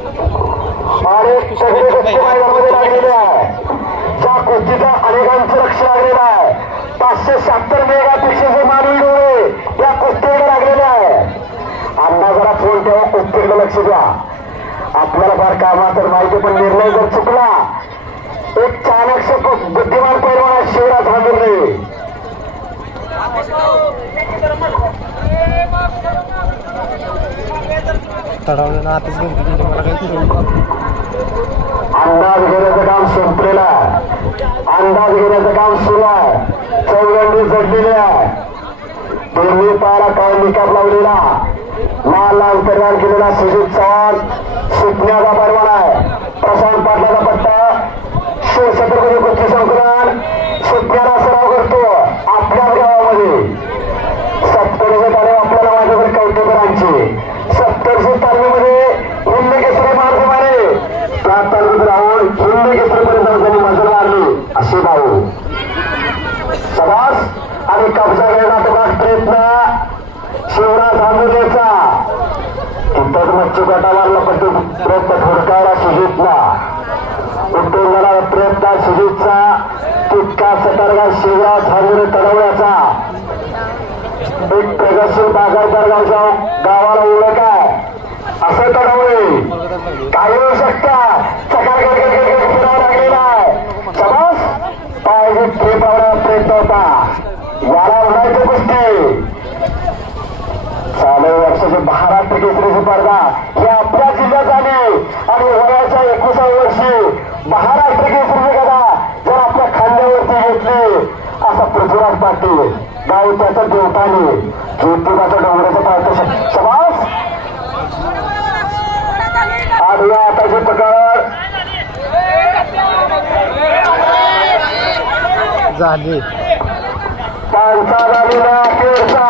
आणि सगळे गोष्टी मैदानामध्ये लागलेले आहे. ज्या कुस्तीचा अनेकांचं लक्ष लागलेलं आहे. 576 मेगापेक्षा मानवी डोळे या कुस्तीकडे लागलेले आहे. अण्णा जरा फोन ठेवा, कुस्तीकडे लक्ष द्या. आपल्याला फार कामा तर माहिती, पण निर्णय जर चुकला एक चाणक्य बुद्धिमान पैलवान शिवराज भांडुर्ले. अंदाज घेण्याचं काम संपलेलं आहे. अंदाज घेण्याचं काम सुरू आहे. चौगंडी जडलेली आहे. दोन्ही पायाला काय निकाल लावलेला लाल अंतर्यान केलेला सुजित चव्हाण सुटण्याचा परवान आहे. प्रशांत पाटलाचा पट्टा शिवछत्रपती कुस्ती संकुलन सुटण्याला सराव करतो आपल्याच गावामध्ये. 70 तालीम आपल्याला माझ्याकडे कौतुकरांची 70 तालमीमध्ये हिंद केसरी मार्ग मारे त्या तालमीत राहून हिंद केसरीपर्यंत त्यांनी मजल मारली असे भाऊ सभास. आणि कब्जा घेण्याचा प्रयत्न शिवराज भांडुर्लेचा. तिथंच मच्छी गटा मारला पण प्रयत्न फुडकायला सुजितला. उद्योगाला प्रयत्न सुजितचा तितका सतर्क शिवराज भांडुर्ले तडवण्याचा. एक प्रगतशील बागायतदार गावच्या गावाला ओळख आहे असं तडवले काय होऊ शकता. चकार फिरावा लागलेला आहे. समाज पाहिजे ते पावण्याचा प्रयत्न होता. याला उडायचं कुस्ती चालू वर्षाची महाराष्ट्र केसरी स्पर्धा ही आपल्या जिल्ह्यात झाली आणि वयाच्या 21व्या वर्षी महाराष्ट्र केसरी गदा जर आपल्या खांद्यावरती घेतली असा पृथ्वीराज पाटील गाव त्याचा देवताने ज्योतिबाच्या डोंगराचा पाहतो समाज. आणि आताची पकड झाली त्यांचा झालेला अखेरचा